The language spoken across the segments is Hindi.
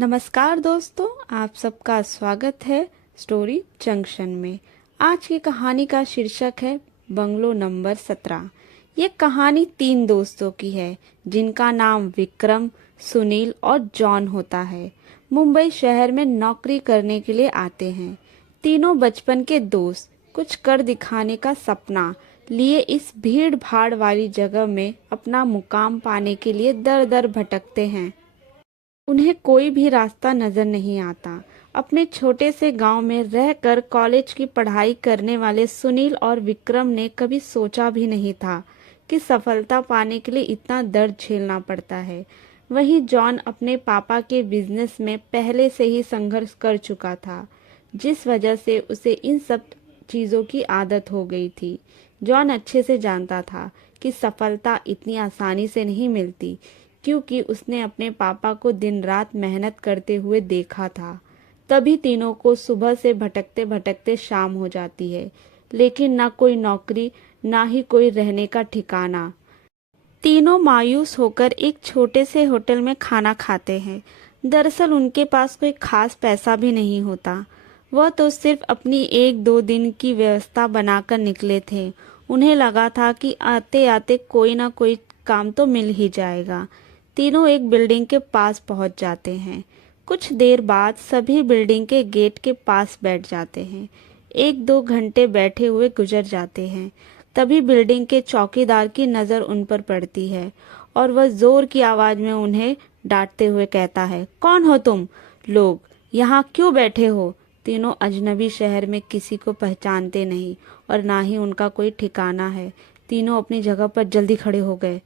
नमस्कार दोस्तों, आप सबका स्वागत है स्टोरी जंक्शन में। आज की कहानी का शीर्षक है बंगलो नंबर 17। ये कहानी 3 दोस्तों की है जिनका नाम विक्रम, सुनील और जॉन होता है। मुंबई शहर में नौकरी करने के लिए आते हैं। तीनों बचपन के दोस्त कुछ कर दिखाने का सपना लिए इस भीड़ भाड़ वाली जगह में अपना मुकाम पाने के लिए दर दर भटकते हैं। उन्हें कोई भी रास्ता नजर नहीं आता। अपने छोटे से गांव में रहकर कॉलेज की पढ़ाई करने वाले सुनील और विक्रम ने कभी सोचा भी नहीं था कि सफलता पाने के लिए इतना दर्द झेलना पड़ता है। वहीं जॉन अपने पापा के बिजनेस में पहले से ही संघर्ष कर चुका था, जिस वजह से उसे इन सब चीज़ों की आदत हो गई थी। जॉन अच्छे से जानता था कि सफलता इतनी आसानी से नहीं मिलती, क्योंकि उसने अपने पापा को दिन रात मेहनत करते हुए देखा था। तभी तीनों को सुबह से भटकते भटकते शाम हो जाती है, लेकिन ना कोई नौकरी, ना ही कोई रहने का ठिकाना। तीनों मायूस होकर एक छोटे से होटल में खाना खाते हैं। दरअसल उनके पास कोई खास पैसा भी नहीं होता। वह तो सिर्फ अपनी 1-2 दिन की व्यवस्था बनाकर निकले थे। उन्हें लगा था कि आते आते कोई ना कोई काम तो मिल ही जाएगा। तीनों एक बिल्डिंग के पास पहुंच जाते हैं। कुछ देर बाद सभी बिल्डिंग के गेट के पास बैठ जाते हैं। 1-2 घंटे बैठे हुए गुजर जाते हैं। तभी बिल्डिंग के चौकीदार की नज़र उन पर पड़ती है और वह जोर की आवाज़ में उन्हें डांटते हुए कहता है, कौन हो तुम लोग, यहाँ क्यों बैठे हो? तीनों अजनबी शहर में किसी को पहचानते नहीं और ना ही उनका कोई ठिकाना है। तीनों अपनी जगह पर जल्दी खड़े हो गए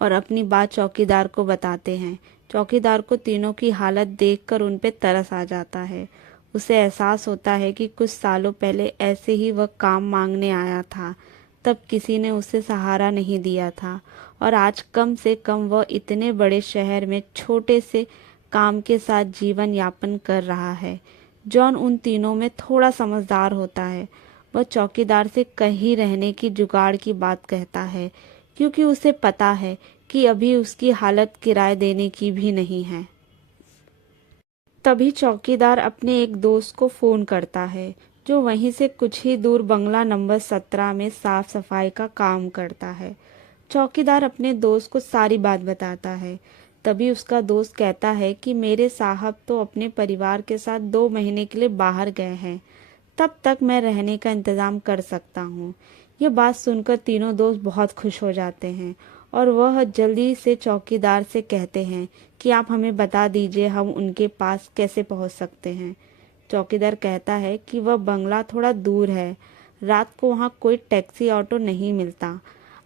और अपनी बात चौकीदार को बताते हैं। चौकीदार को तीनों की हालत देखकर उन पे तरस आ जाता है। उसे एहसास होता है कि कुछ सालों पहले ऐसे ही वह काम मांगने आया था। तब किसी ने उसे सहारा नहीं दिया था और आज कम से कम वह इतने बड़े शहर में छोटे से काम के साथ जीवन यापन कर रहा है। जॉन उन तीनों में थोड़ा समझदार होता है। वह चौकीदार से कहीं रहने की जुगाड़ की बात कहता है, क्योंकि उसे पता है कि अभी उसकी हालत किराए देने की भी नहीं है। तभी चौकीदार अपने एक दोस्त को फोन करता है, जो वहीं से कुछ ही दूर बंगला नंबर 17 में साफ सफाई का काम करता है। चौकीदार अपने दोस्त को सारी बात बताता है। तभी उसका दोस्त कहता है कि मेरे साहब तो अपने परिवार के साथ 2 महीने के लिए बाहर गए हैं, तब तक मैं रहने का इंतजाम कर सकता हूँ। यह बात सुनकर तीनों दोस्त बहुत खुश हो जाते हैं और वह जल्दी से चौकीदार से कहते हैं कि आप हमें बता दीजिए हम उनके पास कैसे पहुँच सकते हैं। चौकीदार कहता है कि वह बंगला थोड़ा दूर है, रात को वहाँ कोई टैक्सी ऑटो नहीं मिलता।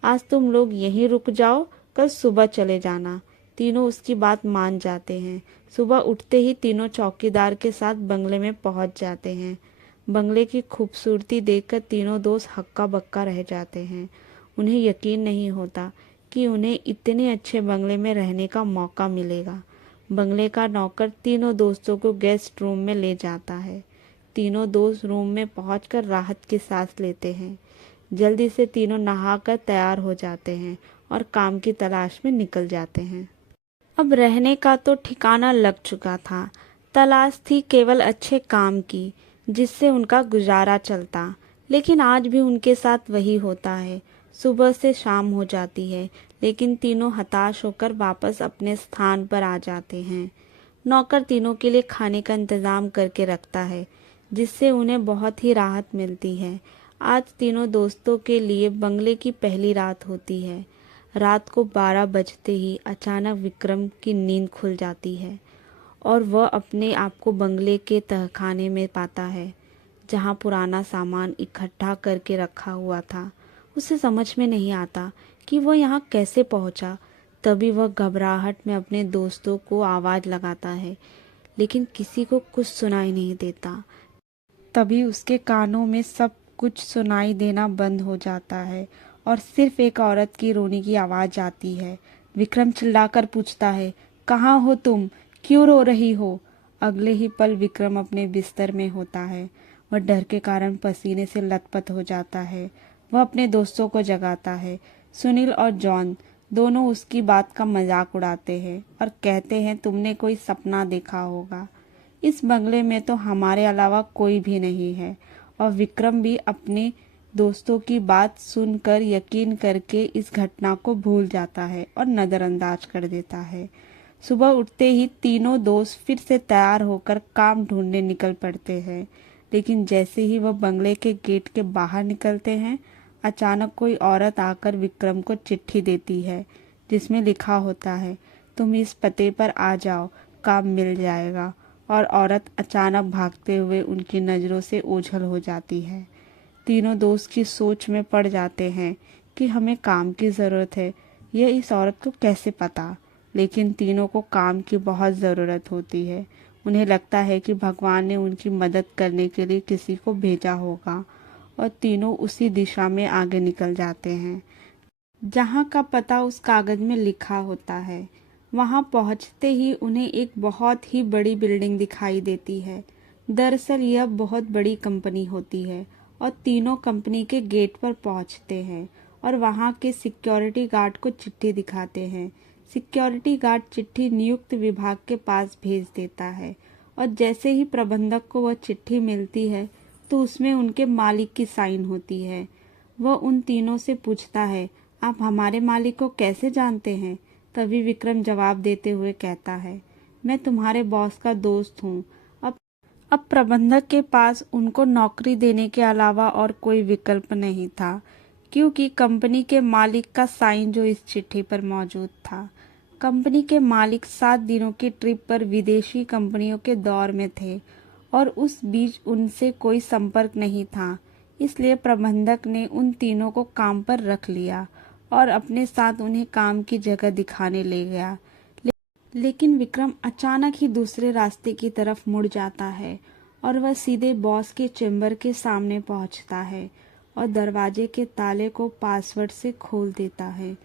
आज तुम लोग यहीं रुक जाओ, कल सुबह चले जाना। तीनों उसकी बात मान जाते हैं। सुबह उठते ही तीनों चौकीदार के साथ बंगले में पहुँच जाते हैं। बंगले की खूबसूरती देखकर तीनों दोस्त हक्का बक्का रह जाते हैं। उन्हें यकीन नहीं होता कि उन्हें इतने अच्छे बंगले में रहने का मौका मिलेगा। बंगले का नौकर तीनों दोस्तों को गेस्ट रूम में ले जाता है। तीनों दोस्त रूम में पहुंचकर राहत की सांस लेते हैं। जल्दी से तीनों नहाकर तैयार हो जाते हैं और काम की तलाश में निकल जाते हैं। अब रहने का तो ठिकाना लग चुका था। तलाश थी केवल अच्छे काम की, जिससे उनका गुजारा चलता। लेकिन आज भी उनके साथ वही होता है। सुबह से शाम हो जाती है, लेकिन तीनों हताश होकर वापस अपने स्थान पर आ जाते हैं। नौकर तीनों के लिए खाने का इंतजाम करके रखता है, जिससे उन्हें बहुत ही राहत मिलती है। आज तीनों दोस्तों के लिए बंगले की पहली रात होती है। रात को 12 बजते ही अचानक विक्रम की नींद खुल जाती है और वह अपने आप को बंगले के तहखाने में पाता है, जहाँ पुराना सामान इकट्ठा करके रखा हुआ था। उसे समझ में नहीं आता कि वह यहाँ कैसे पहुँचा। तभी वह घबराहट में अपने दोस्तों को आवाज़ लगाता है, लेकिन किसी को कुछ सुनाई नहीं देता। तभी उसके कानों में सब कुछ सुनाई देना बंद हो जाता है और सिर्फ एक औरत की रोने की आवाज़ आती है। विक्रम चिल्लाकर पूछता है, कहाँ हो तुम, क्यों रो रही हो? अगले ही पल विक्रम अपने बिस्तर में होता है। वह डर के कारण पसीने से लथपथ हो जाता है। वह अपने दोस्तों को जगाता है। सुनील और जॉन दोनों उसकी बात का मजाक उड़ाते हैं और कहते हैं तुमने कोई सपना देखा होगा। इस बंगले में तो हमारे अलावा कोई भी नहीं है। और विक्रम भी अपने दोस्तों की बात सुनकर यकीन करके इस घटना को भूल जाता है और नज़रअंदाज कर देता है। सुबह उठते ही तीनों दोस्त फिर से तैयार होकर काम ढूंढने निकल पड़ते हैं। लेकिन जैसे ही वह बंगले के गेट के बाहर निकलते हैं, अचानक कोई औरत आकर विक्रम को चिट्ठी देती है, जिसमें लिखा होता है तुम इस पते पर आ जाओ, काम मिल जाएगा। और औरत अचानक भागते हुए उनकी नज़रों से ओझल हो जाती है। तीनों दोस्त की सोच में पड़ जाते हैं कि हमें काम की ज़रूरत है। यह इस औरत को कैसे पता? लेकिन तीनों को काम की बहुत ज़रूरत होती है। उन्हें लगता है कि भगवान ने उनकी मदद करने के लिए किसी को भेजा होगा और तीनों उसी दिशा में आगे निकल जाते हैं जहाँ का पता उस कागज में लिखा होता है। वहाँ पहुँचते ही उन्हें एक बहुत ही बड़ी बिल्डिंग दिखाई देती है। दरअसल यह बहुत बड़ी कंपनी होती है और तीनों कंपनी के गेट पर पहुँचते हैं और वहाँ के सिक्योरिटी गार्ड को चिट्ठी दिखाते हैं। सिक्योरिटी गार्ड चिट्ठी नियुक्त विभाग के पास भेज देता है और जैसे ही प्रबंधक को वह चिट्ठी मिलती है तो उसमें उनके मालिक की साइन होती है। वह उन तीनों से पूछता है आप हमारे मालिक को कैसे जानते हैं? तभी विक्रम जवाब देते हुए कहता है मैं तुम्हारे बॉस का दोस्त हूँ। अब प्रबंधक के पास उनको नौकरी देने के अलावा और कोई विकल्प नहीं था, क्योंकि कंपनी के मालिक का साइन जो इस चिट्ठी पर मौजूद था। कंपनी के मालिक 7 दिनों की ट्रिप पर विदेशी कंपनियों के दौर में थे और उस बीच उनसे कोई संपर्क नहीं था। इसलिए प्रबंधक ने उन तीनों को काम पर रख लिया और अपने साथ उन्हें काम की जगह दिखाने ले गया। लेकिन विक्रम अचानक ही दूसरे रास्ते की तरफ मुड़ जाता है और वह सीधे बॉस के चेंबर के सामने पहुंचता है और दरवाजे के ताले को पासवर्ड से खोल देता है।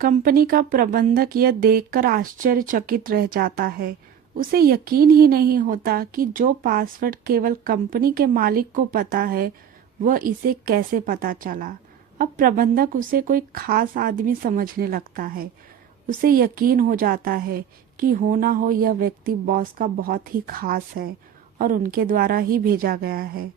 कंपनी का प्रबंधक यह देखकर आश्चर्यचकित रह जाता है। उसे यकीन ही नहीं होता कि जो पासवर्ड केवल कंपनी के मालिक को पता है, वह इसे कैसे पता चला। अब प्रबंधक उसे कोई खास आदमी समझने लगता है। उसे यकीन हो जाता है कि हो ना हो यह व्यक्ति बॉस का बहुत ही खास है और उनके द्वारा ही भेजा गया है।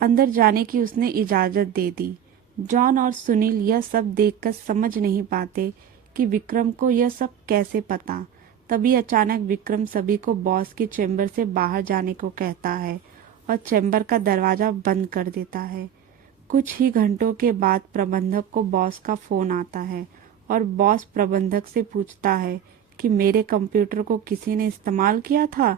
अंदर जाने की उसने इजाज़त दे दी। जॉन और सुनील यह सब देखकर समझ नहीं पाते कि विक्रम को यह सब कैसे पता। तभी अचानक विक्रम सभी को बॉस के चैम्बर से बाहर जाने को कहता है और चैम्बर का दरवाज़ा बंद कर देता है। कुछ ही घंटों के बाद प्रबंधक को बॉस का फ़ोन आता है और बॉस प्रबंधक से पूछता है कि मेरे कंप्यूटर को किसी ने इस्तेमाल किया था।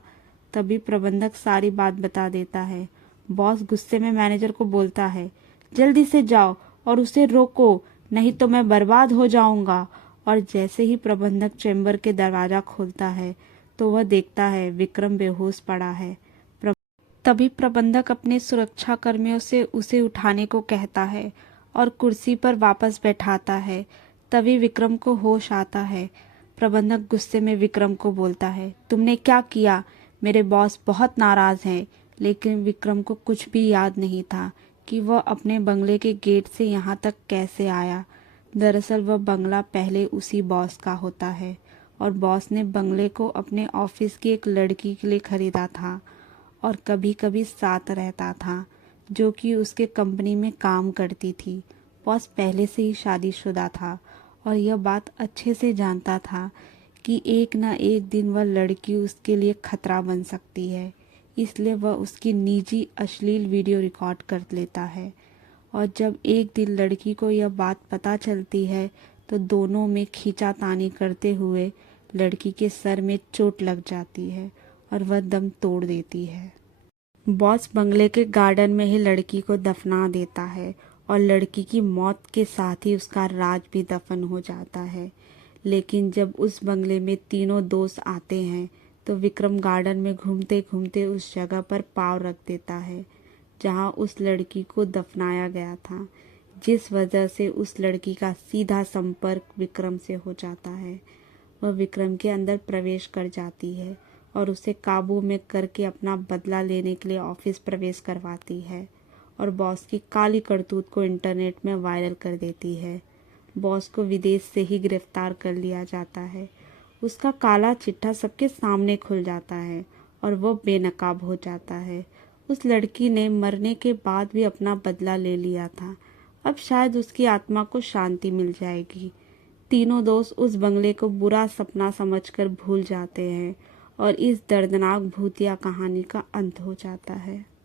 तभी प्रबंधक सारी बात बता देता है। बॉस गुस्से में मैनेजर को बोलता है जल्दी से जाओ और उसे रोको, नहीं तो मैं बर्बाद हो जाऊंगा। और जैसे ही प्रबंधक चैम्बर के दरवाज़ा खोलता है तो वह देखता है विक्रम बेहोश पड़ा है। तभी प्रबंधक अपने सुरक्षा कर्मियों से उसे उठाने को कहता है और कुर्सी पर वापस बैठाता है। तभी विक्रम को होश आता है। प्रबंधक गुस्से में विक्रम को बोलता है तुमने क्या किया? मेरे बॉस बहुत नाराज हैं। लेकिन विक्रम को कुछ भी याद नहीं था कि वह अपने बंगले के गेट से यहाँ तक कैसे आया। दरअसल वह बंगला पहले उसी बॉस का होता है और बॉस ने बंगले को अपने ऑफिस की एक लड़की के लिए खरीदा था और कभी कभी साथ रहता था, जो कि उसके कंपनी में काम करती थी। बॉस पहले से ही शादीशुदा था और यह बात अच्छे से जानता था कि एक न एक दिन वह लड़की उसके लिए खतरा बन सकती है। इसलिए वह उसकी निजी अश्लील वीडियो रिकॉर्ड कर लेता है और जब एक दिन लड़की को यह बात पता चलती है तो दोनों में खींचातानी करते हुए लड़की के सर में चोट लग जाती है और वह दम तोड़ देती है। बॉस बंगले के गार्डन में ही लड़की को दफना देता है और लड़की की मौत के साथ ही उसका राज भी दफन हो जाता है। लेकिन जब उस बंगले में तीनों दोस्त आते हैं तो विक्रम गार्डन में घूमते घूमते उस जगह पर पाँव रख देता है जहां उस लड़की को दफनाया गया था, जिस वजह से उस लड़की का सीधा संपर्क विक्रम से हो जाता है। वह विक्रम के अंदर प्रवेश कर जाती है और उसे काबू में करके अपना बदला लेने के लिए ऑफिस प्रवेश करवाती है और बॉस की काली करतूत को इंटरनेट में वायरल कर देती है। बॉस को विदेश से ही गिरफ्तार कर लिया जाता है। उसका काला चिट्ठा सबके सामने खुल जाता है और वो बेनकाब हो जाता है। उस लड़की ने मरने के बाद भी अपना बदला ले लिया था। अब शायद उसकी आत्मा को शांति मिल जाएगी। तीनों दोस्त उस बंगले को बुरा सपना समझकर भूल जाते हैं और इस दर्दनाक भूतिया कहानी का अंत हो जाता है।